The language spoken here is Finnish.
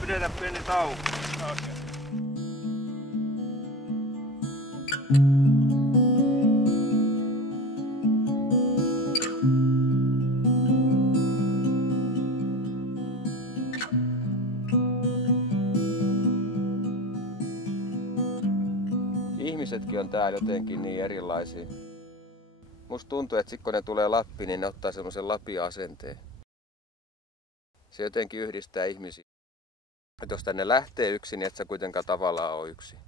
Pidetään pieni tauko. Okei. Ihmisetkin on täällä jotenkin niin erilaisia. Musta tuntuu, että sit kun ne tulee Lappiin, niin ne ottaa semmoisen Lappi-asenteen. Se jotenkin yhdistää ihmisiä. Että jos tänne lähtee yksin, niin et sä kuitenkaan tavallaan ole yksin.